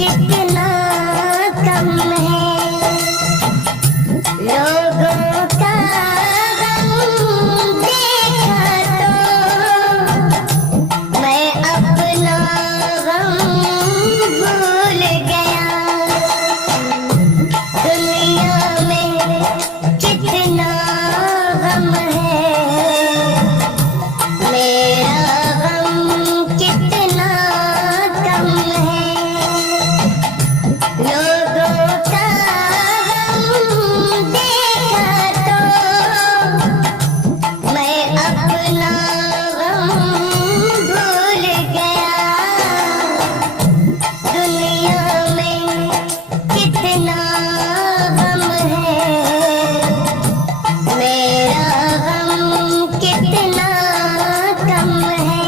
कितना कम है लोगों का गम देखा तो मैं अपना गम भूल गया। दुनिया में कितना गम है, मेरा गम कितना कम है। लोगों का गम देखा तो मैं अपना गम भूल गया। दुनिया में कितना गम है, मेरा गम कितना कम है।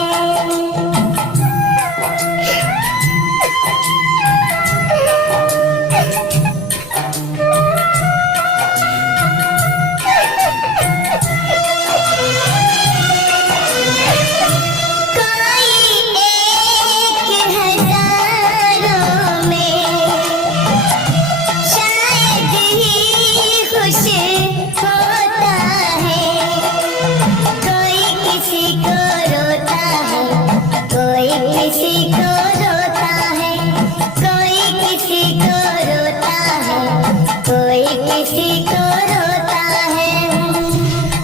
कोई एक हजारों में शायद ही खुश होता है। कोई किसी को रोता है, कोई किसी को रोता है, कोई किसी को रोता है, कोई किसी को रोता है।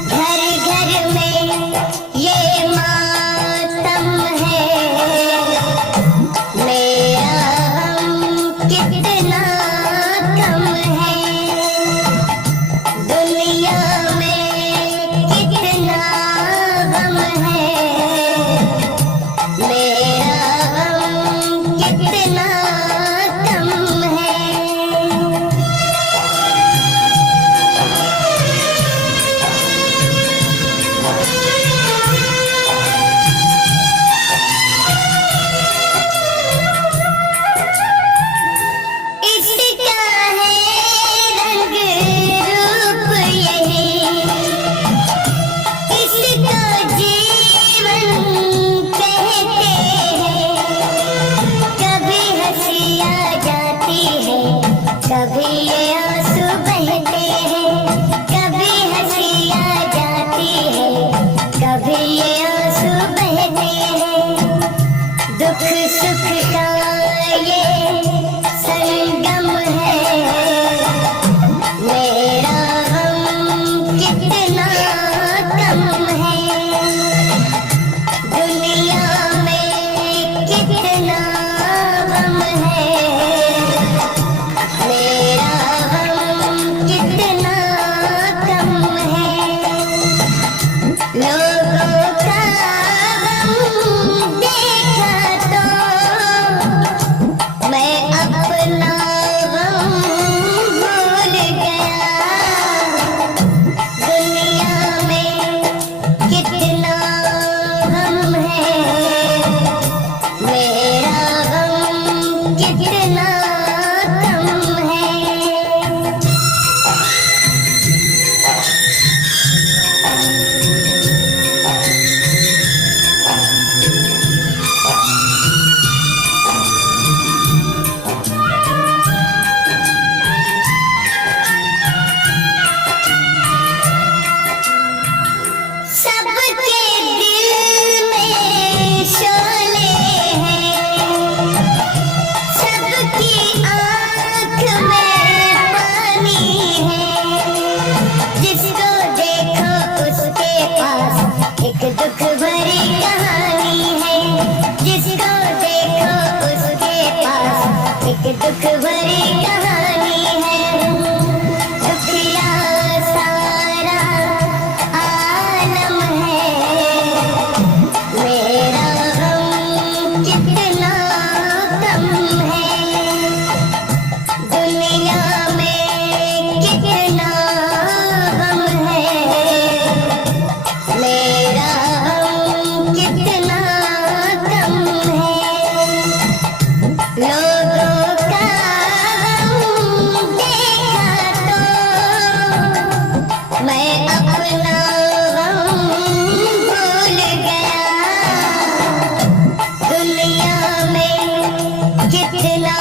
घर घर में ये मातम है, मेरा गम कितना कम है। दुनिया में कितना गम है, मेरा गम कितना कम है। इसका है रंग रूप यही, इसको जीवन कहते हैं। कभी हंसी आ जाती है, कभी ये आंसू बहते हैं। कभी हंसी आ जाती है, कभी ये आंसू बहते हैं। दुख सुख का ये संगम है, मेरा गम कितना कम है। दुनिया में कितना गम है, मेरा गम कितना कम है। लोगों का गम देखा तो मैं अपना गम भूल गया। दुनिया में कितना गम है, मेरा गम कितना कम है। सबके दिल में शोले हैं, सबकी आँख में पानी है। जिसको देखो उसके पास एक दुख भरी कहानी है। जिसको देखो उसके पास एक दुख भरी कहानी है। दुखिया सारा आलम है, मेरा गम कितना कम है। दुनिया में कितना गम है, मेरा गम कितना कम है। लोगों का गम देखा तो मैं अपना गम भूल गया। दुनिया में कितना